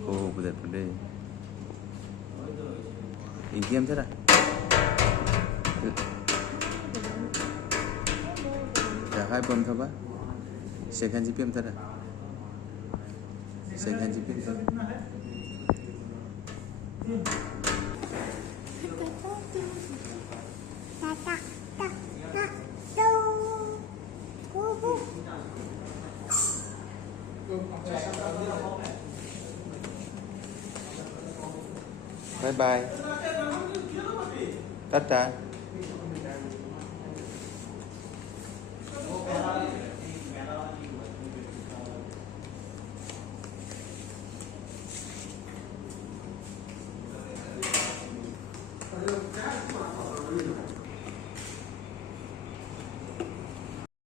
오, 부들부들. Diam thế này. Ya, hai bom thôi bác. Second GPM thế này. Second GPM thôi. Bye bye. Tata.